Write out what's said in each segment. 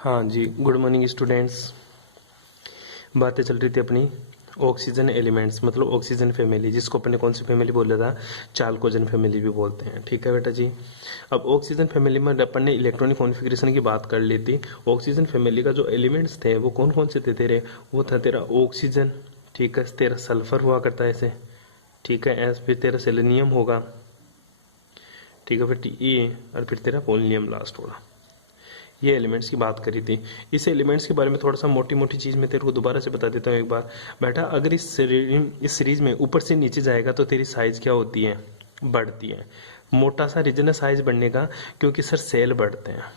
हाँ जी, good morning students. बातें चल रही थी अपनी ऑक्सीजन एलिमेंट्स, मतलब ऑक्सीजन फैमिली, जिसको अपने कौन सी फैमिली बोल रहा था, चाल्कोजन फैमिली भी बोलते हैं। ठीक है बेटा जी। अब ऑक्सीजन फैमिली में अपन ने इलेक्ट्रॉनिक कॉन्फ़िगरेशन की बात कर ली थी। ऑक्सीजन फैमिली का जो एलिमेंट्स थे वो कौन कौन से थे तेरे, वो था तेरा ऑक्सीजन, ठीक है, तेरा सल्फर हुआ करता है ऐसे, ठीक है, एस, फिर तेरा सेलेनियम होगा, ठीक है, फिर टी, और फिर तेरा पोलिनियम लास्ट होगा। ये एलिमेंट्स की बात करी थी। इस एलिमेंट्स के बारे में थोड़ा सा मोटी मोटी चीज़ मैं तेरे को दोबारा से बता देता हूँ एक बार। बेटा अगर इस सीरीज में ऊपर से नीचे जाएगा तो तेरी साइज़ क्या होती है, बढ़ती है। मोटा सा रीजन है साइज़ बढ़ने का, क्योंकि सर सेल बढ़ते हैं।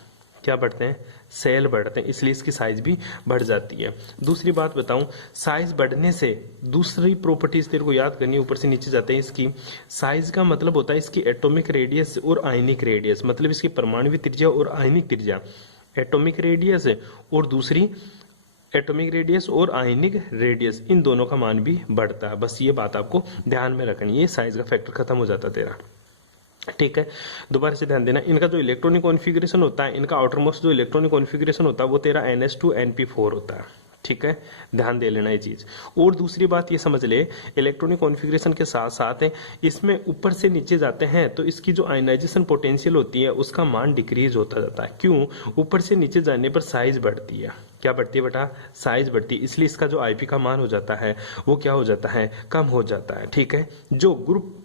क्या बढ़ते हैं? सेल बढ़ते हैं, इसलिए इसकी साइज भी बढ़ जाती है। दूसरी बात बताऊं, साइज बढ़ने से दूसरी प्रॉपर्टीज तेरे को याद करनी है, ऊपर से नीचे जाते हैं। इसकी साइज का मतलब होता है इसकी एटॉमिक रेडियस और आयनिक रेडियस, मतलब इसकी परमाणु त्रिज्या और आयनिक त्रिज्या। एटॉमिक रेडियस और दूसरी एटॉमिक रेडियस और आयनिक रेडियस, इन दोनों का मान भी बढ़ता है। बस ये बात आपको ध्यान में रखनी है, साइज का फैक्टर खत्म हो जाता है तेरा। ठीक है, दोबारा से ध्यान देना, इनका जो इलेक्ट्रॉनिक कॉन्फ़िगरेशन होता है, इनका आउटरमोस्ट जो इलेक्ट्रॉनिक कॉन्फ़िगरेशन होता है वो तेरा NH2 NP4 होता है। ठीक है, ध्यान दे लेना ये चीज। और दूसरी बात ये समझ ले, इलेक्ट्रॉनिक कॉन्फ़िगरेशन के साथ साथ इसमें ऊपर से नीचे जाते हैं तो इसकी जो आयनाइजेशन पोटेंशियल होती है उसका मान डिक्रीज होता जाता है। क्यों? ऊपर से नीचे जाने पर साइज बढ़ती है। क्या बढ़ती है बेटा? साइज बढ़ती है, इसलिए इसका जो IP का मान हो जाता है वो क्या हो जाता है, कम हो जाता है। ठीक है, जो ग्रुप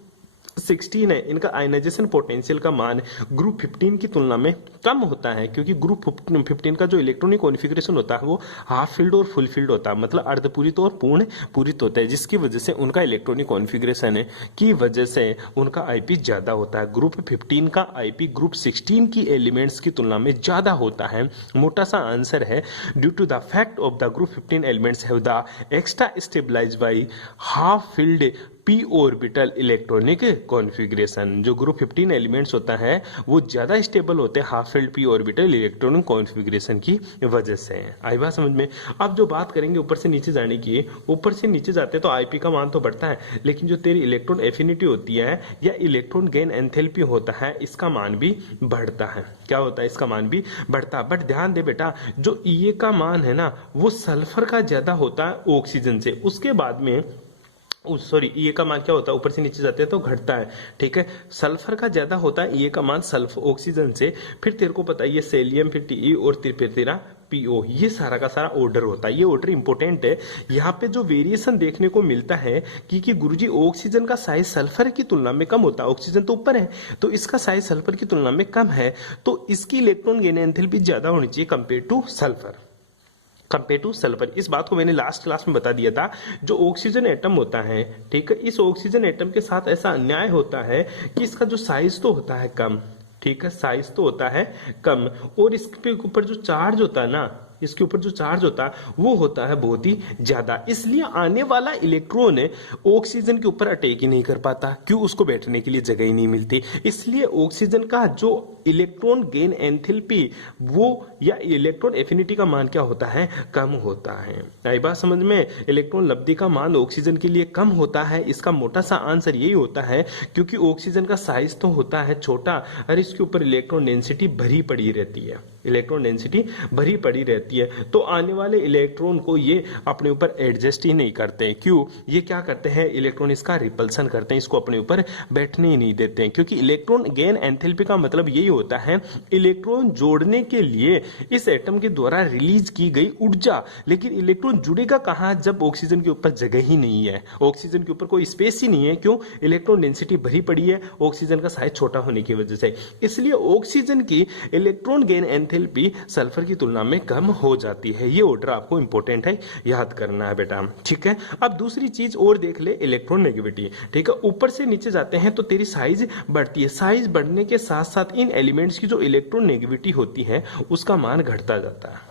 16 है, इनका आयनाइजेशन पोटेंशियल का मान ग्रुप 15 की तुलना में कम होता है, क्योंकि ग्रुप 15 का जो इलेक्ट्रॉनिक कॉन्फ़िगरेशन होता है वो हाफ फील्ड और फुल फील्ड होता है, मतलब अर्धपूरित और पूर्ण पूरित होता है, जिसकी वजह से उनका इलेक्ट्रॉनिक कॉन्फ़िगरेशन की वजह से उनका IP ज्यादा होता है। ग्रुप 15 का IP ग्रुप 16 की एलिमेंट्स की तुलना में ज्यादा होता है। मोटा सा आंसर है, due to the fact of the group 15 elements have the extra stabilized by half filled p orbital electronic configuration. जो ग्रुप 15 एलिमेंट्स होता है वो ज्यादा स्टेबल होते हैं half filled p orbital electronic configuration की वजह से। आई बात समझ में? अब जो बात करेंगे ऊपर से नीचे जाने की, ऊपर से नीचे जाते तो IP का मान तो बढ़ता है, लेकिन जो तेरी इलेक्ट्रॉन एफिनिटी होती है या इलेक्ट्रॉन गेन एंथैल्पी होता है, इसका मान भी बढ़ता है। क्या होता है? इसका मान भी बढ़ता है। बट ध्यान दे बेटा, जो E का मान है ना वो सल्फर का ज्यादा होता है ऑक्सीजन से। उसके बाद में सॉरी, E का मान क्या होता है, ऊपर से नीचे जाते हैं तो घटता है। ठीक है, सल्फर का ज्यादा होता है E का मान सल्फर ऑक्सीजन से। फिर तेरे को पता है ये सेलियम, फिर Te और फिर तेरा PO, ये सारा का सारा ऑर्डर होता है। ये ऑर्डर इंपॉर्टेंट है। यहाँ पे जो वेरिएशन देखने को मिलता है कि गुरुजी ऑक्सीजन का साइज सल्फर की तुलना में कम होता है, ऑक्सीजन तो ऊपर है तो इसका साइज सल्फर की तुलना में कम है, तो इसकी इलेक्ट्रॉन गेन एंथैल्पी ज्यादा होनी चाहिए compare two sulphur. Compare two sulphur, इस बात को मैंने लास्ट क्लास में बता दिया था। जो ऑक्सीजन एटम होता है, ठीक है, इस ऑक्सीजन एटम के साथ ऐसा अन्याय होता है कि इसका जो साइज तो होता है कम, ठीक है, साइज तो होता है कम, और इसके ऊपर जो चार्ज होता है ना, इसके ऊपर जो चार्ज होता है वो होता है बहुत ही ज्यादा। इसलिए आने वाला इलेक्ट्रॉन ऑक्सीजन के ऊपर अटैक ही नहीं कर पाता। क्यों? उसको बैठने के लिए जगह ही नहीं मिलती। इसलिए ऑक्सीजन का जो इलेक्ट्रॉन गेन एंथैल्पी वो या इलेक्ट्रॉन एफिनिटी का मान क्या होता है, कम होता है। आई बात समझ में? इलेक्ट्रॉन लब्धि का मान ऑक्सीजन के लिए कम होता है। इसका मोटा सा आंसर यही होता है, क्योंकि ऑक्सीजन का साइज तो होता है छोटा और इसके ऊपर इलेक्ट्रॉन डेंसिटी भरी पड़ी रहती है, इलेक्ट्रॉन डेंसिटी भरी पड़ी रहती है, तो आने वाले इलेक्ट्रॉन को ये अपने ऊपर एडजस्ट ही नहीं करते। क्यों? ये क्या करते हैं, इलेक्ट्रॉन इसका रिपल्सन करते हैं, इसको अपने ऊपर बैठने ही नहीं देते हैं। क्योंकि इलेक्ट्रॉन गेन एंथैल्पी का मतलब यही होता है इलेक्ट्रॉन जोड़ने के लिए इस एटम के द्वारा रिलीज की गई ऊर्जा। लेकिन इलेक्ट्रॉन जुड़ेगा कहां, जब ऑक्सीजन के ऊपर जगह ही नहीं है, ऑक्सीजन के ऊपर कोई स्पेस ही नहीं है। क्यों? इलेक्ट्रॉन डेंसिटी भरी पड़ी है ऑक्सीजन का साइज छोटा होने की वजह से। इसलिए ऑक्सीजन की इलेक्ट्रॉन गेन एंथैल्पी सल्फर की तुलना में कम हो जाती है। ये ऑर्डर आपको इंपॉर्टेंट है, याद करना है बेटा। ठीक है, अब दूसरी चीज और देख ले, इलेक्ट्रॉन नेगेटिविटी। ठीक है, ऊपर से नीचे जाते हैं तो तेरी साइज बढ़ती है, साइज बढ़ने के साथ साथ इन एलिमेंट्स की जो इलेक्ट्रॉन नेगेटिविटी होती है उसका मान घटता जाता है।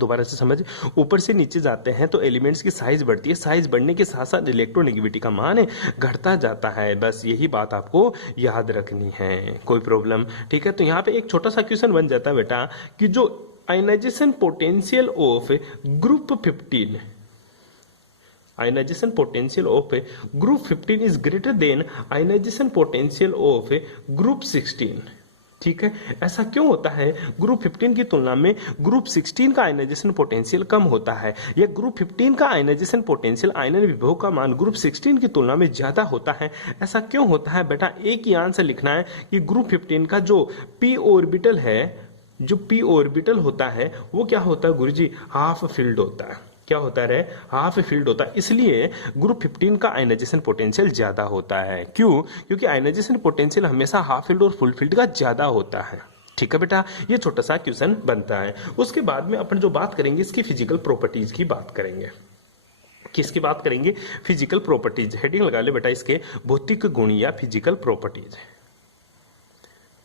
दोबारा से समझ, ऊपर से नीचे जाते हैं तो एलिमेंट्स की साइज बढ़ती है, साइज बढ़ने के साथ साथ इलेक्ट्रोनेगेटिविटी का मान घटता जाता है। बस यही बात आपको याद रखनी है, कोई प्रॉब्लम? ठीक है, तो यहाँ पे एक छोटा सा क्वेश्चन बन जाता है बेटा कि जो ionization potential of group 15, ionization potential of group 15 is greater than ionization potential of group 16। ठीक है, ऐसा क्यों होता है? ग्रुप 15 की तुलना में ग्रुप 16 का आयनाइजेशन पोटेंशियल कम होता है, या ग्रुप 15 का आयनाइजेशन पोटेंशियल आयनन विभव का मान ग्रुप 16 की तुलना में ज्यादा होता है। ऐसा क्यों होता है बेटा? एक ही आंसर लिखना है कि ग्रुप 15 का जो पी ऑर्बिटल है, जो पी ऑर्बिटल होता है वो क्या होता है गुरुजी? हाफ फिल्ड होता है। क्या होता है रे? हाफ फील्ड होता है। इसलिए ग्रुप 15 का आयनाइजेशन पोटेंशियल ज्यादा होता है। क्यों? क्योंकि आयनाइजेशन पोटेंशियल हमेशा हाफ फील्ड और फुल फील्ड का ज्यादा होता है। ठीक है बेटा, ये छोटा सा क्वेश्चन बनता है। उसके बाद में अपन जो बात करेंगे इसकी फिजिकल प्रॉपर्टीज की बात करेंगे। किसकी बात करेंगे? Physical properties. हेडिंग लगा ले बेटा इसके, भौतिक गुण या फिजिकल प्रॉपर्टीज।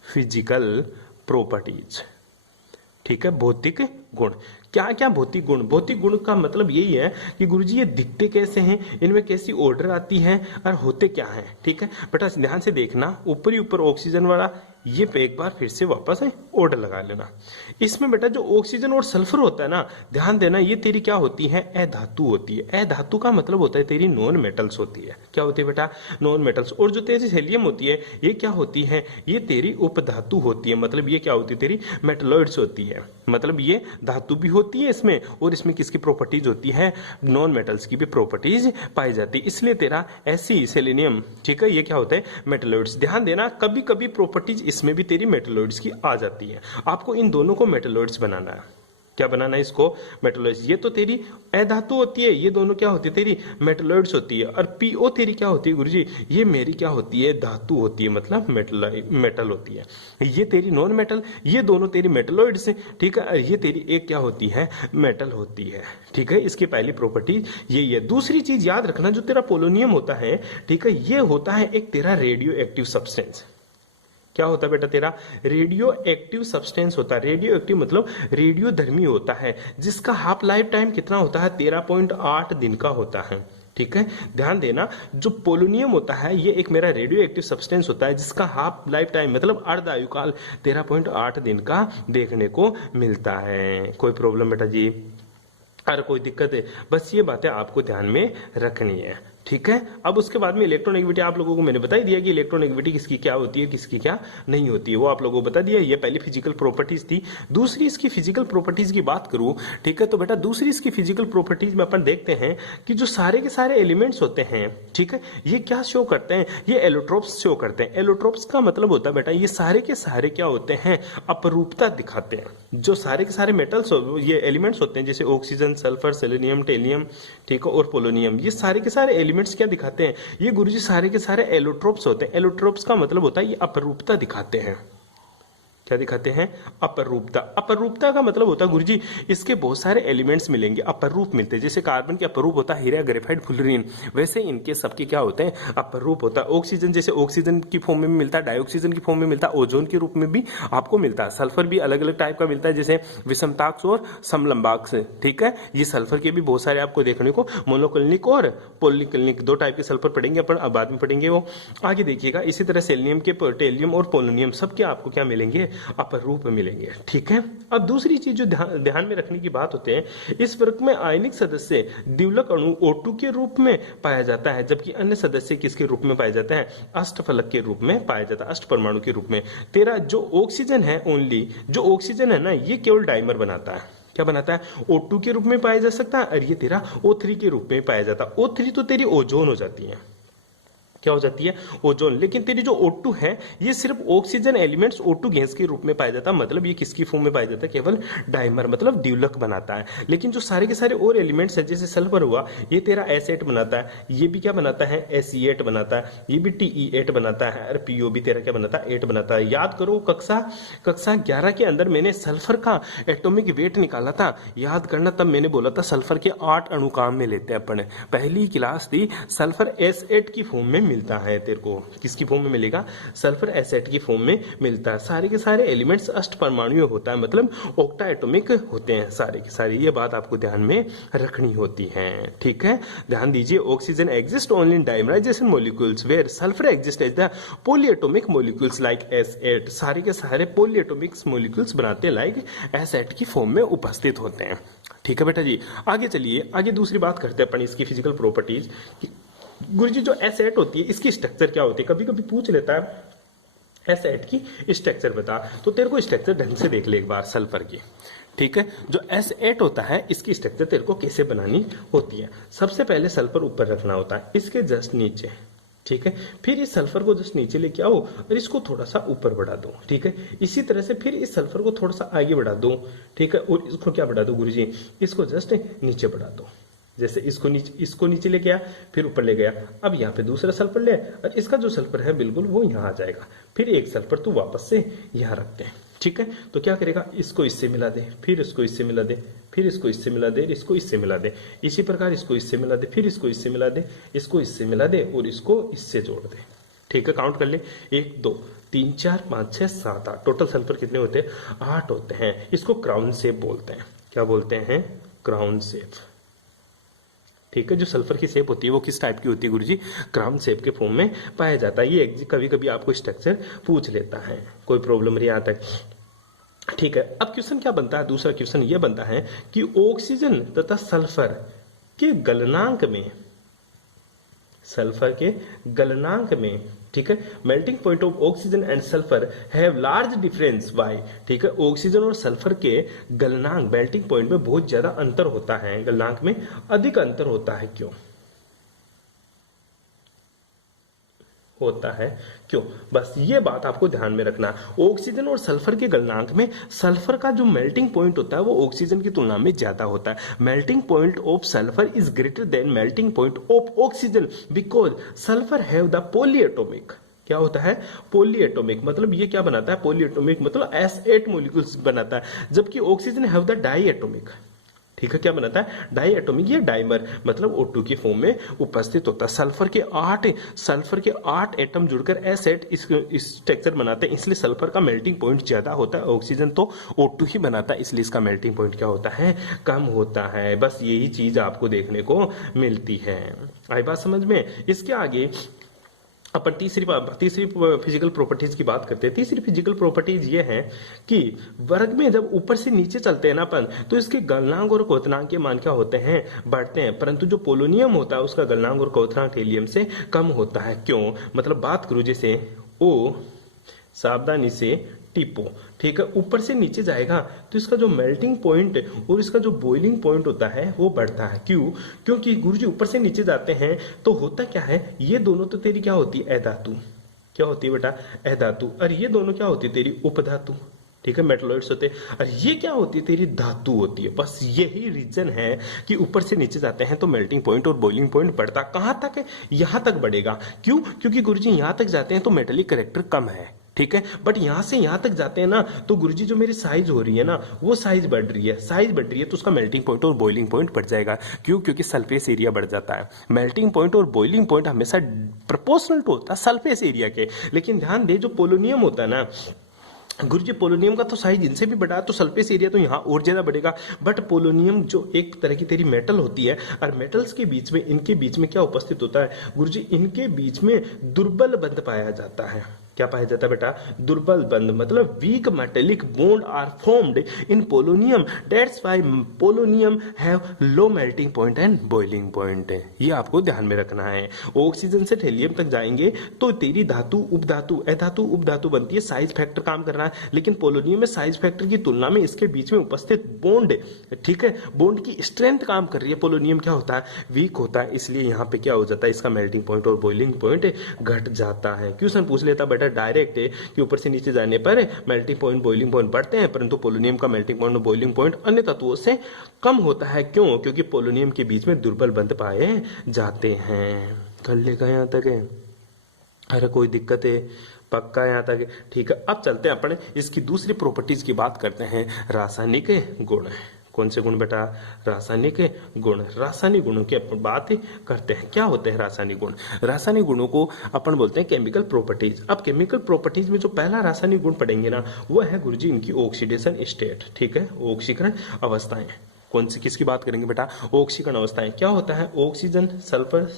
फिजिकल प्रॉपर्टीज, ठीक है, भौतिक गुण। क्या क्या भौतिक गुण? भौतिक गुण का मतलब यही है कि गुरुजी ये दिखते कैसे हैं, इनमें कैसी ऑर्डर आती है और होते क्या हैं। ठीक है बेटा, ध्यान से देखना, ऊपर ही ऊपर ऑक्सीजन वाला ये एक बार फिर से वापस ऑर्डर लगा लेना। इसमें बेटा जो ऑक्सीजन और सल्फर होता है ना, ध्यान देना, ये तेरी क्या होती है? अधातु होती है। अधातु का मतलब होता है तेरी नॉन मेटल्स होती है। क्या होती है बेटा? Non metals. और जो तेरी हेलियम होती है ये क्या होती है? ये तेरी उपधातु होती है। मतलब ये क्या होती है? तेरी मेटलॉइड्स होती है। मतलब ये धातु भी होती है इसमें, और इसमें किसकी प्रॉपर्टीज होती है? नॉन मेटल्स की भी प्रॉपर्टीज पाई जाती है। इसलिए तेरा Fe सेलेनियम, ठीक है, ये क्या होता है? मेटलॉइड्स। ध्यान देना, कभी कभी प्रॉपर्टीज इसमें भी तेरी मेटलॉइड्स की आ जाती है। आपको इन दोनों को मेटलॉइड्स बनाना है। क्या बनाना है इसको? मेटलॉइड्स। ये तो तेरी अधातु होती है, ये दोनों क्या होती है? तेरी मेटलॉइड्स होती है। और पीओ तेरी क्या होती है गुरुजी? ये मेरी क्या होती है? धातु होती है, मतलब मेटल होती है। ये तेरी नॉन मेटल, ये दोनों तेरी मेटलॉइड्स है। ठीक है, ये तेरी एक क्या होती है? मेटल होती है। ठीक है, इसकी पहली प्रॉपर्टी यही है। दूसरी चीज याद रखना, जो तेरा पोलोनियम होता है, ठीक है, ये होता है एक तेरा रेडियो एक्टिव सब्सटेंस। क्या होता है बेटा? तेरा रेडियो एक्टिव सब्सटेंस होता है। रेडियो एक्टिव मतलब रेडियो धर्मी होता है, जिसका हाफ लाइफ टाइम कितना होता है? 13.8 दिन का होता है। ठीक है, ध्यान देना, जो पोलोनियम होता है ये एक मेरा रेडियो एक्टिव सब्सटेंस होता है, जिसका हाफ लाइफ टाइम मतलब अर्ध आयुकाल 13.8 दिन का देखने को मिलता है। कोई प्रॉब्लम बेटा जी? अरे कोई दिक्कत है? बस ये बातें आपको ध्यान में रखनी है। ठीक है, अब उसके बाद में इलेक्ट्रोनेगेटिविटी आप लोगों को मैंने बता ही दिया कि इलेक्ट्रोनेगेटिविटी किसकी क्या होती है, किसकी क्या नहीं होती है, वो आप लोगों को बता दिया। ये पहली फिजिकल प्रॉपर्टीज थी। दूसरी इसकी फिजिकल प्रॉपर्टीज की बात करूं, ठीक है, तो बेटा दूसरी इसकी फिजिकल प्रॉपर्टीज में अपन देखते हैं कि जो सारे के सारे एलिमेंट्स होते हैं, ठीक है, ये क्या शो करते हैं? ये एलोट्रोप्स शो करते हैं। एलोट्रोप्स का मतलब होता है बेटा ये सारे के सारे क्या होते हैं? अपरूपता दिखाते हैं। जो सारे के सारे मेटल्स ये एलिमेंट्स होते हैं, जैसे ऑक्सीजन, सल्फर, सेलेनियम, टेलियम, ठीक है, और पोलोनियम, ये सारे के सारे एलिमेंट्स क्या दिखाते हैं? ये गुरुजी सारे के सारे एलोट्रोप्स होते हैं। एलोट्रोप्स का मतलब होता है ये अपरूपता दिखाते हैं। क्या दिखाते हैं? अपरूपता। अपरूपता का मतलब होता है गुरुजी इसके बहुत सारे एलिमेंट्स मिलेंगे, अपरूप मिलते हैं। जैसे कार्बन के अपरूप होता है हीरा, ग्रेफाइट, फुलरीन, वैसे इनके सबके क्या होते हैं? अपरूप होता है। ऑक्सीजन जैसे ऑक्सीजन की फॉर्म में मिलता है, डाइऑक्सीजन की फॉर्म में मिलता है, ओजोन के रूप में भी आपको मिलता है। सल्फर भी अलग अलग टाइप का मिलता है, जैसे विषमताक्ष और समलंबाक्ष। ठीक है, ये सल्फर के भी बहुत सारे आपको देखने को, मोनोक्लिनिक और पॉलीक्लिनिक, दो टाइप के सल्फर पढ़ेंगे अपन, अब बाद में पढ़ेंगे वो, आगे देखिएगा। इसी तरह सेलेनियम के, टेलियम और पोलोनियम सबके आपको क्या मिलेंगे? अपरूप मिलेंगे। ठीक है, अब दूसरी चीज जो ध्यान में रखने की बात होते हैं, इस वर्ग में आयनिक सदस्य द्विलक अणु O2 के रूप में पाया जाता है, जबकि अन्य सदस्य किसके रूप में पाया जाता है? अष्टफलक के रूप में पाया जाता है, अष्ट परमाणु के रूप में। तेरा जो ऑक्सीजन है, ओनली जो ऑक्सीजन है ना, ये केवल डाइमर बनाता है। क्या बनाता है? O2 के रूप में पाया जा सकता है, और ये तेरा O3 के रूप में पाया जाता है। O3 तो तेरी ओजोन हो जाती है। क्या हो जाती है? ओजोन। लेकिन तेरी जो O2 है ये सिर्फ ऑक्सीजन एलिमेंट्स O2 गैस के रूप में पाया जाता है। मतलब ये किसकी फॉर्म में पाया जाता है? केवल डाइमर, मतलब द्विलक बनाता है। लेकिन जो सारे के सारे और एलिमेंट्स है, जैसे सल्फर हुआ, ये तेरा S8 बनाता है, ये भी क्या बनाता है? Se8 बनाता है, ये भी Te8 बनाता है, और PO भी तेरा क्या बनाता है? 8 बनाता है। याद करो कक्षा 11 के अंदर मैंने सल्फर का एटॉमिक वेट निकाला था, याद करना। तब मैंने बोला था सल्फर के 8 अणु काम में लेते हैं अपन। पहली क्लास थी, सल्फर S8 की फॉर्म में मिलता है। तेरे को किसकी फॉर्म में मिलेगा? सल्फर S8 की फॉर्म में मिलता है। सारे के सारे एलिमेंट्स अष्ट परमाणु होता है, मतलब ऑक्टा एटॉमिक होते हैं सारे के सारे। ये बात आपको ध्यान में रखनी होती है। ठीक है, ध्यान दीजिए। Oxygen exist only in dimerization molecules where sulphur exist as the polyatomic molecules like S8। सारे के सारे पॉलीएटॉमिक मॉलिक्यूल्स बनाते हैं लाइक S8 की फॉर्म में उपस्थित होते हैं। ठीक है बेटा जी, आगे चलिए, आगे दूसरी बात करते हैं अपन इसकी फिजिकल प्रॉपर्टीज। गुरुजी जो S8 होती है इसकी स्ट्रक्चर क्या होती है? कभी कभी पूछ लेता है एस8 की स्ट्रक्चर बता। तो तेरे को स्ट्रक्चर ढंग से देख ले एक बार सल्फर की, ठीक है। जो S8 होता है इसकी स्ट्रक्चर तेरे को कैसे बनानी होती है। सबसे पहले सल्फर ऊपर रखना होता है, इसके जस्ट नीचे, ठीक है। फिर इस सल्फर को जस्ट नीचे लेके आओ और इसको थोड़ा सा ऊपर बढ़ा दो, ठीक है। इसी तरह से फिर इस सल्फर को थोड़ा सा आगे बढ़ा दो, ठीक है। और इसको क्या बढ़ा दो गुरुजी, इसको जस्ट नीचे बढ़ा दो। जैसे इसको नीचे लेके आया, फिर ऊपर ले गया। अब यहाँ पे दूसरा सल्फर ले और इसका जो सल्फर है बिल्कुल वो यहाँ आ जाएगा। फिर एक सल्फर तू वापस से यहाँ रखते हैं, ठीक है। तो क्या करेगा, इसको इससे मिला दे, फिर इसको इससे मिला दे, फिर इसको इससे मिला दे, इसको इससे मिला दे। इसी प्रकार इसको इससे मिला दे, फिर इसको इससे मिला दे, इसको इससे मिला दे और इसको इससे जोड़ दे, ठीक है। काउंट कर ले, 1 2 3 4 5 6 7 8। टोटल सल्फर कितने होते हैं, 8 होते हैं। इसको क्राउन शेप बोलते हैं। क्या बोलते हैं, क्राउन शेप, ठीक है। जो सल्फर की शेप होती है वो किस टाइप की होती है गुरुजी, क्राउन शेप के फॉर्म में पाया जाता है। ये कभी कभी आपको स्ट्रक्चर पूछ लेता है, कोई प्रॉब्लम नहीं आता, ठीक है। अब क्वेश्चन क्या बनता है, दूसरा क्वेश्चन ये बनता है कि ऑक्सीजन तथा सल्फर के गलनांक में, सल्फर के गलनांक में, ठीक है, melting point of oxygen and sulphur have large difference bye, ठीक है। ऑक्सीजन और सल्फर के गलनांक मेल्टिंग पॉइंट में बहुत ज्यादा अंतर होता है, गलनांक में अधिक अंतर होता है, क्यों होता है, क्यों। बस ये बात आपको ध्यान में रखना। ऑक्सीजन और सल्फर के गलनांक में सल्फर का जो मेल्टिंग पॉइंट होता है वो ऑक्सीजन की तुलना में ज्यादा होता है। Melting point of sulphur is greater than melting point of oxygen because sulphur have the polyatomic, क्या होता है, पॉलीएटॉमिक, मतलब ये क्या बनाता है, पॉलीएटॉमिक मतलब S8 मॉलिक्यूल्स बनाता है, जबकि ऑक्सीजन हैव द डाईएटॉमिक, ठीक है। क्या बनाता है, डाई एटॉमिक या डाइमर, मतलब O2 की फॉर्म में उपस्थित होता है। सल्फर के 8 एटम जुड़कर S8 इस स्ट्रक्चर बनाते हैं, इसलिए सल्फर का मेल्टिंग पॉइंट ज्यादा होता है। ऑक्सीजन तो O2 ही बनाता है, इसलिए इसका मेल्टिंग पॉइंट क्या होता है, कम होता है। बस यही चीज आपको देखने को मिलती है। आई बात समझ में। इसके आगे अपन तीसरी फिजिकल प्रॉपर्टीज की बात करते हैं। तीसरी फिजिकल प्रॉपर्टीज ये है कि वर्ग में जब ऊपर से नीचे चलते हैं ना अपन, तो इसके गलनांक और क्वोथनांक के मान क्या होते हैं, बढ़ते हैं। परंतु जो पोलोनियम होता है उसका गलनांक और क्वोथनांक हीलियम से कम होता है, क्यों। मतलब बात करूं जैसे ओ, सावधानी से टिपो, ठीक है। ऊपर से नीचे जाएगा तो इसका जो मेल्टिंग पॉइंट और इसका जो बॉइलिंग पॉइंट होता है वो बढ़ता है, क्यों, क्योंकि गुरुजी ऊपर से नीचे जाते हैं तो होता क्या है, ये दोनों तो तेरी क्या होती है, अधातु, क्या होती है बेटा, अधातु, और ये दोनों क्या होती है तेरी उपधातु, ठीक है, मेटलॉइड्स होते हैं। और ये क्या होती है तेरी धातु होती है। बस यही रीजन है कि ऊपर से नीचे जाते हैं तो मेल्टिंग पॉइंट और बॉइलिंग पॉइंट बढ़ता कहां तक है, यहां तक बढ़ेगा, क्यों, क्योंकि गुरुजी यहां तक जाते हैं तो मेटेलिक कैरेक्टर कम है, ठीक है। बट यहां से यहां तक जाते हैं ना तो गुरुजी जो मेरी साइज हो रही है ना वो साइज बढ़ रही है, साइज बढ़ रही है तो उसका मेल्टिंग पॉइंट और बॉइलिंग पॉइंट बढ़ जाएगा, क्यों, क्योंकि सरफेस एरिया बढ़ जाता है। मेल्टिंग पॉइंट और बॉइलिंग पॉइंट हमेशा प्रोपोर्शनल टू होता है सरफेस एरिया के। लेकिन ध्यान दे, जो पोलोनियम होता है ना गुरुजी, पोलोनियम का तो साइज इनसे भी बड़ा, तो सरफेस एरिया तो यहाँ और ज्यादा बढ़ेगा। बट पोलोनियम जो एक तरह की तेरी मेटल होती है, और मेटल्स के बीच में, इनके बीच में क्या उपस्थित होता है गुरुजी, इनके बीच में दुर्बल बंध पाया जाता है। क्या पाया जाता है बेटा, दुर्बल बंध, मतलब weak metallic bond are formed in polonium, that's why polonium have low melting point and boiling point. ये आपको ध्यान में रखना है। ऑक्सीजन से हेलियम तक जाएंगे तो तेरी धातु उपधातु अधातु उपधातु बनती है, साइज फैक्टर काम कर रहा है। लेकिन पोलोनियम में साइज फैक्टर की तुलना में इसके बीच में उपस्थित बॉन्ड, ठीक है, बॉन्ड की स्ट्रेंथ काम कर रही है। पोलोनियम क्या होता है, वीक होता है, इसलिए यहाँ पे क्या हो जाता है, इसका मेल्टिंग पॉइंट और बॉइलिंग पॉइंट घट जाता है। क्वेश्चन पूछ लेता बेटा डायरेक्ट है कि ऊपर से नीचे जाने पर मेल्टिंग पॉइंट बॉइलिंग पॉइंट बढ़ते हैं, परंतु पोलोनियम का मेल्टिंग पॉइंट और बॉइलिंग पॉइंट अन्य तत्वों से कम होता है, क्यों, क्योंकि पोलोनियम के बीच में दुर्बल बंध पाए जाते हैं। कर लेगा यहाँ तक है, अरे कोई दिक्कत है, पक्का यहाँ तक है, ठीक है। अब चलते हैं अपने इसकी दूसरी प्रॉपर्टीज की बात करते हैं, रासायनिक गुण। कौन से गुण बेटा, रासायनिक गुण। रासायनिक गुणों की अपन बात करते हैं। क्या होते हैं रासायनिक गुण, रासायनिक गुणों को अपन बोलते हैं केमिकल प्रॉपर्टीज। अब केमिकल प्रॉपर्टीज में जो पहला रासायनिक गुण पढ़ेंगे ना वो है गुरुजी इनकी ऑक्सीडेशन स्टेट, ठीक है, ऑक्सीकरण अवस्थाएं। कौन सी, किसकी बात करेंगे बेटा, ऑक्सीकरण अवस्थाएं। क्या होता है, ऑक्सीजन, सल्फर,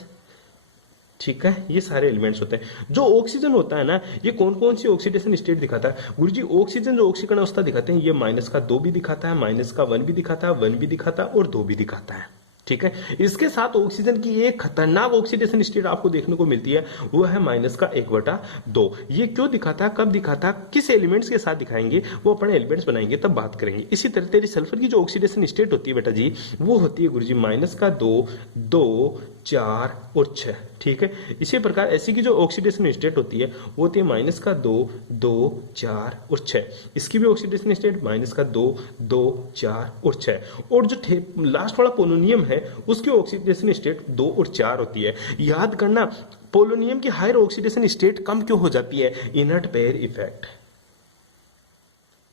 ठीक है, ये सारे एलिमेंट्स होते हैं। जो ऑक्सीजन होता है ना ये कौन कौन सी ऑक्सीडेशन स्टेट दिखाता है गुरुजी, ऑक्सीजन जो ऑक्सीकरण अवस्था दिखाते हैं ये -2 भी दिखाता है, -1 भी दिखाता है, 1 भी दिखाता है और 2 भी दिखाता है, ठीक है। इसके साथ ऑक्सीजन की एक खतरनाक ऑक्सीडेशन स्टेट आपको देखने को मिलती है, वो है -1/2। ये क्यों दिखाता है, कब दिखाता है, किस एलिमेंट्स के साथ दिखाएंगे, वो अपने एलिमेंट्स बनाएंगे तब बात करेंगे। इसी तरह तेरी सल्फर की जो ऑक्सीडेशन स्टेट होती है बेटा जी, वो होती है गुरुजी -2, 2, 4 और 6। ठीक है। इसी प्रकार ऐसी की जो ऑक्सीडेशन स्टेट होती है वो होती है -2, 2, 4 और 6। इसकी भी ऑक्सीडेशन स्टेट -2, 2, 4 और 6। और जो लास्ट वाला पोलोनियम है उसकी ऑक्सीडेशन स्टेट 2 और 4 होती है। याद करना, पोलोनियम की हायर ऑक्सीडेशन स्टेट कम क्यों हो जाती है, inert pair effect,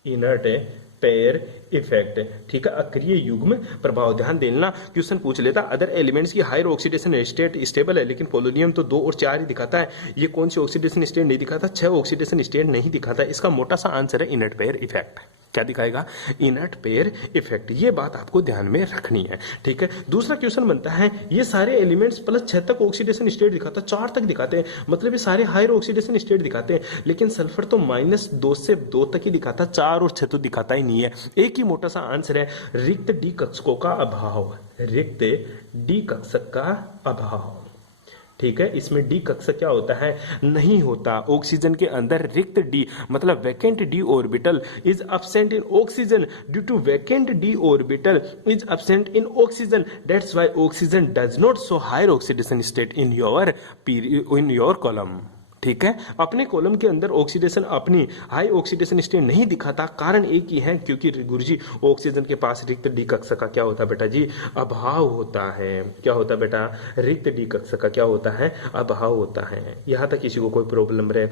inert pair effect. ठीक है, अक्रिय युग्म प्रभाव। ध्यान देना, क्वेश्चन पूछ लेता अदर एलिमेंट्स की हायर ऑक्सीडेशन स्टेट स्टेबल है, लेकिन पोलोनियम तो 2 और 4 ही दिखाता है, ये कौन सी ऑक्सीडेशन स्टेट नहीं दिखाता, 6 ऑक्सीडेशन स्टेट नहीं दिखाता। इसका मोटा सा आंसर है इनर्ट पेयर इफेक्ट। क्या दिखाएगा, इनर्ट पेयर इफेक्ट। ये बात आपको ध्यान में रखनी है। ठीक है। दूसरा क्वेश्चन बनता है, ये सारे एलिमेंट्स +6 तक ऑक्सीडेशन स्टेट दिखाता है, 4 तक दिखाते हैं, मतलब ये सारे हायर ऑक्सीडेशन स्टेट दिखाते हैं, लेकिन सल्फर तो -2 से 2 तक ही दिखाता, 4 और 6 तो दिखाता ही नहीं है। एक ही मोटा सा आंसर है, रिक्त डी कक्षकों का अभाव, रिक्त डी कक्षक का अभाव। ठीक है। इसमें डी कक्षक क्या होता है, नहीं होता। ऑक्सीजन के अंदर रिक्त डी मतलब vacant d orbital is absent in oxygen, due to vacant d orbital is absent in oxygen, that's why oxygen does not show higher oxidation state in your column. ठीक है। अपने कॉलम के अंदर oxidation, अपनी high oxidation state नहीं दिखाता, कारण एक ही है, क्योंकि गुरुजी ऑक्सीजन के पास रिक्त डी कक्षक का क्या होता है बेटा जी, अभाव होता है। क्या होता है बेटा, रिक्त डी कक्षक का क्या होता है, अभाव होता है। यहां तक किसी को कोई प्रॉब्लम रहे,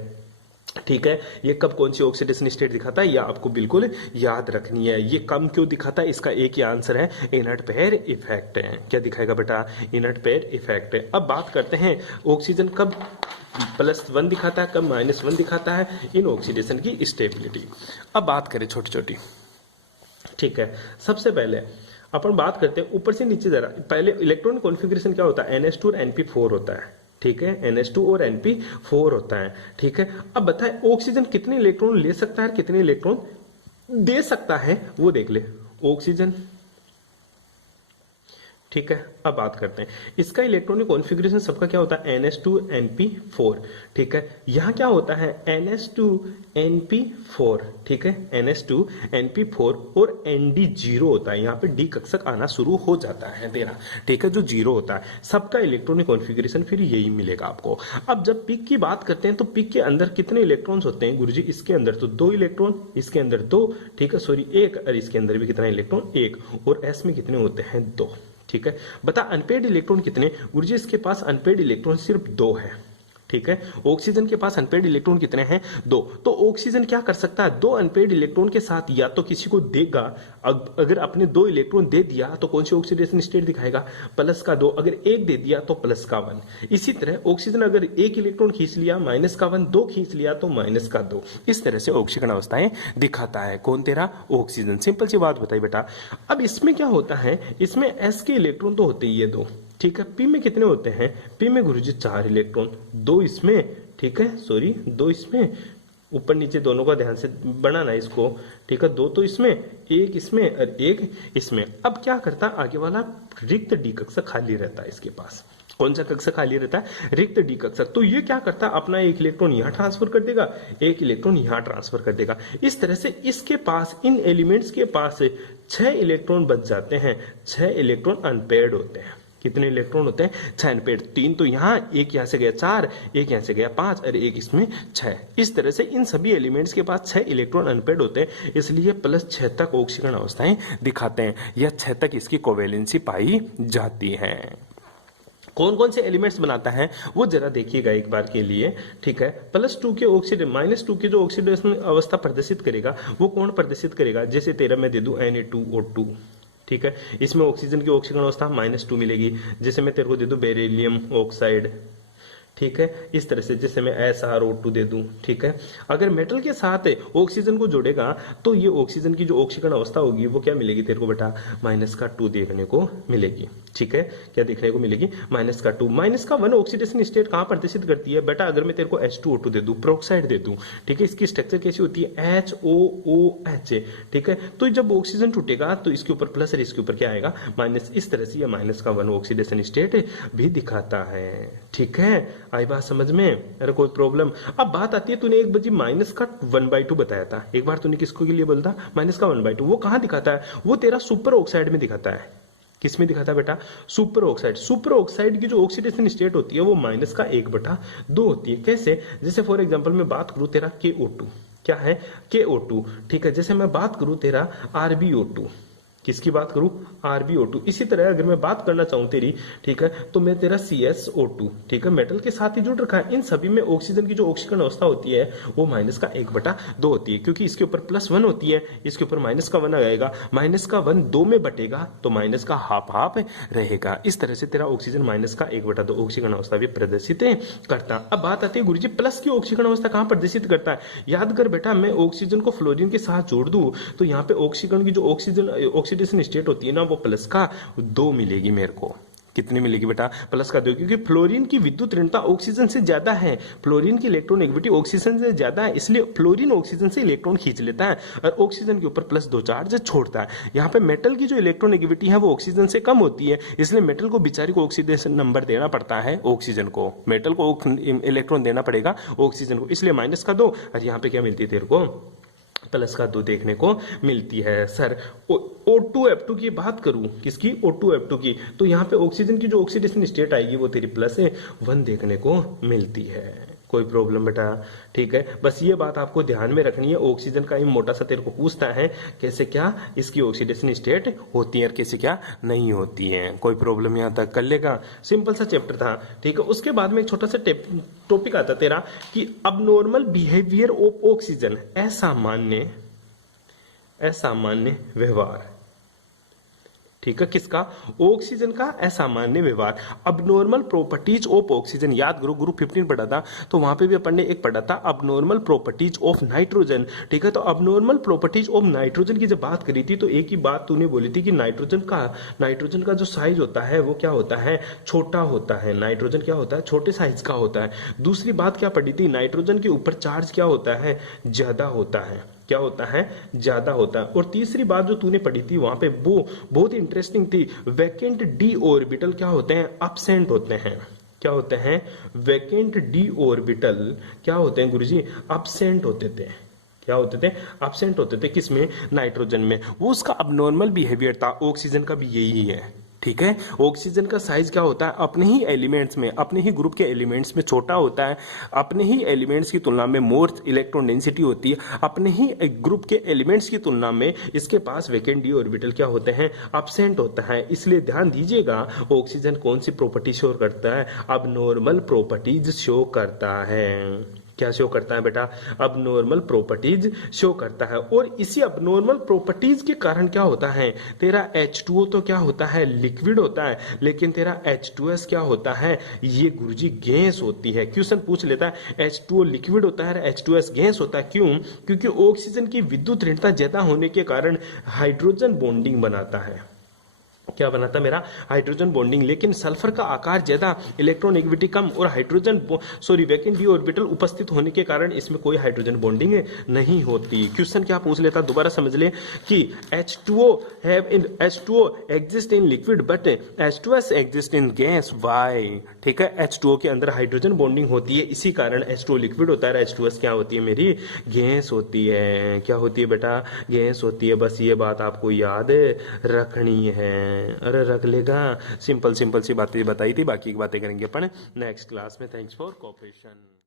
ठीक है। ये कब कौन सी ऑक्सीडेशन स्टेट दिखाता है, यह आपको बिल्कुल याद रखनी है। ये कम क्यों दिखाता है, इसका एक ही आंसर है, इनर्ट पेयर इफेक्ट है। क्या दिखाएगा बेटा, इनर्ट पेयर इफेक्ट। अब बात करते हैं ऑक्सीजन कब +1 दिखाता है, कब -1 दिखाता है, इन ऑक्सीडेशन की स्टेबिलिटी। अब बात करें छोटी छोटी। ठीक है। सबसे पहले अपन बात करते हैं ऊपर से नीचे जरा। पहले इलेक्ट्रॉनिक कॉन्फ़िगरेशन क्या होता है, NH2 और NP4 होता है। ठीक है, NH2 और NP4 होता है। ठीक है। अब बताए ऑक्सीजन कितने इलेक्ट्रॉन ले सकता है, कितने इलेक्ट्रॉन दे सकता है, वो देख ले। ऑक्सीजन, ठीक है। अब बात करते हैं इसका इलेक्ट्रॉनिक कॉन्फ़िगरेशन सबका क्या होता है, NH2 NP4। ठीक है। यहां क्या होता है, NH2 NP4। ठीक है, NH2 NP4 और ND0 होता है। यहां पे डी कक्षक आना शुरू हो जाता है तेरा। ठीक है, जो 0 होता है, सबका इलेक्ट्रॉनिक कॉन्फ़िगरेशन फिर यही मिलेगा आपको। अब जब पिक की बात करते हैं तो पिक के अंदर कितने इलेक्ट्रॉन्स होते हैं गुरुजी, इसके अंदर तो 2 इलेक्ट्रॉन, इसके अंदर 2, ठीक है, सॉरी 1, और इसके अंदर भी कितना इलेक्ट्रॉन, 1, और एस में कितने होते हैं, 2। ठीक है। बता अनपेड इलेक्ट्रॉन कितने, गुरुजी इसके पास अनपेड इलेक्ट्रॉन सिर्फ 2 है। ठीक है। ऑक्सीजन के पास अनपेड इलेक्ट्रॉन कितने हैं, 2। तो ऑक्सीजन क्या कर सकता है, 2 अनपेड इलेक्ट्रॉन के साथ या तो किसी को देगा, अगर अपने 2 इलेक्ट्रॉन दे दिया तो कौन सी ऑक्सीडेशन स्टेट दिखाएगा, +2। अगर 1 दे दिया तो +1। इसी तरह ऑक्सीजन अगर 1 इलेक्ट्रॉन खींच लिया -1, 2 खींच लिया तो -2। इस तरह से ऑक्सीकरण अवस्थाएं दिखाता है कौन, तेरा ऑक्सीजन। सिंपल सी बात बताई बेटा। अब इसमें क्या होता है, इसमें एस के इलेक्ट्रॉन तो होते ही है 2। ठीक है। पी में कितने होते हैं, पी में गुरुजी 4 इलेक्ट्रॉन, 2 इसमें, ठीक है, सॉरी 2 इसमें, ऊपर नीचे दोनों का ध्यान से बनाना इसको। ठीक है, 2 तो इसमें, 1 इसमें और 1 इसमें। अब क्या करता, आगे वाला रिक्त डी कक्षक खाली रहता है इसके पास। कौन सा कक्षक खाली रहता है, रिक्त डी कक्षक। तो ये क्या करता है, अपना 1 इलेक्ट्रॉन यहां ट्रांसफर कर देगा, 1 इलेक्ट्रॉन यहां ट्रांसफर कर देगा। इस तरह से इसके पास, इन एलिमेंट्स के पास 6 इलेक्ट्रॉन बच जाते हैं। 6 इलेक्ट्रॉन अनपेयर्ड होते हैं। कितने इलेक्ट्रॉन होते हैं, 6 अनपेयर्ड। 3 तो यहाँ, 1 यहाँ से गया 4, 1 यहाँ से गया 5 और 1 इसमें 6। इस तरह से इन सभी एलिमेंट्स के पास 6 इलेक्ट्रॉन अनपेयर्ड होते हैं, इसलिए +6 तक ऑक्सीकरण अवस्थाएं दिखाते हैं, या 6 तक इसकी कोवेलेंसी पाई जाती है। कौन कौन से एलिमेंट्स बनाता है वो जरा देखिएगा एक बार के लिए। ठीक है। +2 के ऑक्सीडेशन, -2 के जो ऑक्सीडेशन अवस्था प्रदर्शित करेगा वो कौन प्रदर्शित करेगा, जैसे तेरा मैं दे दूं Na2O2। ठीक है। इसमें ऑक्सीजन की ऑक्सीकरण अवस्था -2 मिलेगी। जैसे मैं तेरे को दे दूं बेरिलियम ऑक्साइड। ठीक है, इस तरह से जैसे मैं SrO2 दे दूं, ठीक है। अगर मेटल के साथ ऑक्सीजन को जोड़ेगा तो ये ऑक्सीजन की जो ऑक्सीकरण अवस्था होगी वो क्या मिलेगी तेरे को बेटा, -2 देखने को मिलेगी, ठीक है। क्या देखने को मिलेगी, -2। -1 ऑक्सीडेशन स्टेट कहां प्रदर्शित करती है बेटा, अगर मैं तेरे को H2O2 दे दूं, पेरोक्साइड दे दूं, ठीक है, इसकी स्ट्रक्चर कैसी होती है, HOOH, ठीक है। तो जब ऑक्सीजन टूटेगा तो इसके ऊपर प्लस और इसके ऊपर क्या आएगा, माइनस, इस तरह से ये -1 ऑक्सीडेशन स्टेट भी दिखाता है, ठीक है। आई बात समझ में, अरे कोई प्रॉब्लम। अब बात आती है, तूने एक बजी -1/2 बताया था, एक बार तूने किसको के लिए बोला था, -1/2, वो कहां दिखाता है, वो तेरा सुपर ऑक्साइड में दिखाता है। किस में दिखाता है बेटा, सुपर ऑक्साइड। सुपर ऑक्साइड की जो ऑक्सीडेशन स्टेट होती है वो -1/2 होती है। कैसे, जैसे फॉर एग्जांपल मैं बात करूं तेरा KO2, क्या है, KO2, ठीक है। जैसे मैं बात करूं तेरा RbO2, किसकी बात करूं, RbO2। इसी तरह अगर मैं बात करना चाहूं तेरी, ठीक है, तो मैं तेरा CSO2, ठीक है, मेटल के साथ ही जुड़ रखा है। इन सभी में ऑक्सीजन की जो ऑक्सीकरण अवस्था होती है वो -1/2 होती है, क्योंकि इसके ऊपर +1 होती है, इसके ऊपर -1 आएगा, -1 2 में बटेगा तो -1/2 रहेगा। इस तरह से तेरा ऑक्सीजन -1/2 ऑक्सीकरण अवस्था भी प्रदर्शित करता। अब बात आती है गुरुजी प्लस की ऑक्सीकरण अवस्था कहां प्रदर्शित करता है। याद कर बेटा, मैं ऑक्सीजन को फ्लोरीन के साथ जोड़ दूं तो यहाँ पे ऑक्सीकरण की जो ऑक्सीडेशन स्टेट होती है ना वो +2 मिलेगी मेरे को। कितनी मिलेगी बेटा, +2, क्योंकि फ्लोरीन की विद्युत ऋणता ऑक्सीजन से ज्यादा है, फ्लोरीन की इलेक्ट्रोनेगेटिविटी ऑक्सीजन से ज्यादा है, इसलिए फ्लोरीन ऑक्सीजन से इलेक्ट्रॉन खींच लेता है और ऑक्सीजन के ऊपर +2 चार्ज छोड़ता है। यहाँ पे मेटल की जो इलेक्ट्रोनेगेटिविटी है वो ऑक्सीजन से कम होती है, इसलिए मेटल को बेचारी को ऑक्सीडेशन नंबर देना पड़ता है ऑक्सीजन को, मेटल को इलेक्ट्रॉन देना पड़ेगा ऑक्सीजन को, इसलिए -2 और यहाँ पे क्या मिलती है तेरे को, +2 देखने को मिलती है। सर O2F2 की बात करूं, किसकी, O2F2 की, तो यहाँ पे ऑक्सीजन की जो ऑक्सीडेशन स्टेट आएगी वो तेरी +1 देखने को मिलती है। कोई प्रॉब्लम बेटा, ठीक है। बस ये बात आपको ध्यान में रखनी है, ऑक्सीजन का ही मोटा सा तेरे को पूछता है कैसे क्या इसकी ऑक्सीडेशन स्टेट होती है और कैसे क्या नहीं होती है। कोई प्रॉब्लम यहाँ तक कर लेगा, सिंपल सा चैप्टर था, ठीक है। उसके बाद में एक छोटा सा टॉपिक आता तेरा कि अबनॉर्मल बिहेवियर ऑफ ऑक्सीजन, असामान्य व्यवहार, ठीक है, किसका, ऑक्सीजन का असामान्य व्यवहार। अबनॉर्मल प्रॉपर्टीज ऑफ ऑक्सीजन, याद करो ग्रुप 15 पढ़ा था तो वहां पे भी अपन ने एक पढ़ा था अबनॉर्मल प्रॉपर्टीज ऑफ नाइट्रोजन, ठीक है। तो अबनॉर्मल प्रॉपर्टीज ऑफ नाइट्रोजन की जब बात करी थी तो एक ही बात तूने बोली थी कि नाइट्रोजन का जो साइज होता है वो क्या होता है, छोटा होता है। नाइट्रोजन क्या होता है, छोटे साइज का होता है। दूसरी बात क्या पढ़ी थी, नाइट्रोजन के ऊपर चार्ज क्या होता है, ज्यादा होता है, क्या होता है, ज्यादा होता है। और तीसरी बात जो तूने पढ़ी थी वहां पे वो बहुत इंटरेस्टिंग थी, वैकेंट डी ऑर्बिटल क्या होते हैं, अब्सेंट होते हैं। क्या होते हैं, वैकेंट डी ऑर्बिटल क्या होते हैं गुरुजी, अब्सेंट होते थे। क्या होते थे, अब्सेंट होते थे, किसमें, नाइट्रोजन में। वो उसका अबनॉर्मल बिहेवियर था। ऑक्सीजन का भी यही है, ठीक है। ऑक्सीजन का साइज क्या होता है, अपने ही एलिमेंट्स में, अपने ही ग्रुप के एलिमेंट्स में छोटा होता है, अपने ही एलिमेंट्स की तुलना में मोर इलेक्ट्रॉन डेंसिटी होती है, अपने ही ग्रुप के एलिमेंट्स की तुलना में इसके पास वैकेंट डी ऑर्बिटल क्या होते हैं, अब्सेंट होता है। इसलिए ध्यान दीजिएगा, ऑक्सीजन कौन सी प्रॉपर्टी शो करता है, अबनॉर्मल प्रॉपर्टीज शो करता है। क्या शो करता है बेटा, अबनॉर्मल प्रॉपर्टीज शो करता है। और इसी अबनॉर्मल प्रॉपर्टीज के कारण क्या होता है, तेरा H2O तो क्या होता है, लिक्विड होता है, लेकिन तेरा H2S क्या होता है, ये गुरुजी गैस होती है। क्वेश्चन पूछ लेता है H2O लिक्विड होता है, H2S गैस होता है, क्यों, क्योंकि ऑक्सीजन की विद्युत ऋणता ज्यादा होने के कारण हाइड्रोजन बॉन्डिंग बनाता है। क्या बनाता मेरा, हाइड्रोजन बॉन्डिंग। लेकिन सल्फर का आकार ज्यादा, इलेक्ट्रोनेगेटिविटी कम और वैकेंट डी ऑर्बिटल उपस्थित होने के कारण इसमें कोई हाइड्रोजन बॉन्डिंग नहीं होती। क्वेश्चन क्या पूछ लेता, दोबारा समझ ले कि H2O exist in liquid but H2S exist in gas, why, ठीक है। H2O के अंदर हाइड्रोजन बॉन्डिंग होती है, इसी कारण H2O लिक्विड होता है, H2S क्या होती है मेरी, गैस होती है। क्या होती है बेटा, गैस होती है। बस ये बात आपको याद रखनी है। अरे रख लेगा, सिंपल सी बातें बताई थी, बाकी की बातें करेंगे अपन नेक्स्ट क्लास में। Thanks for cooperation.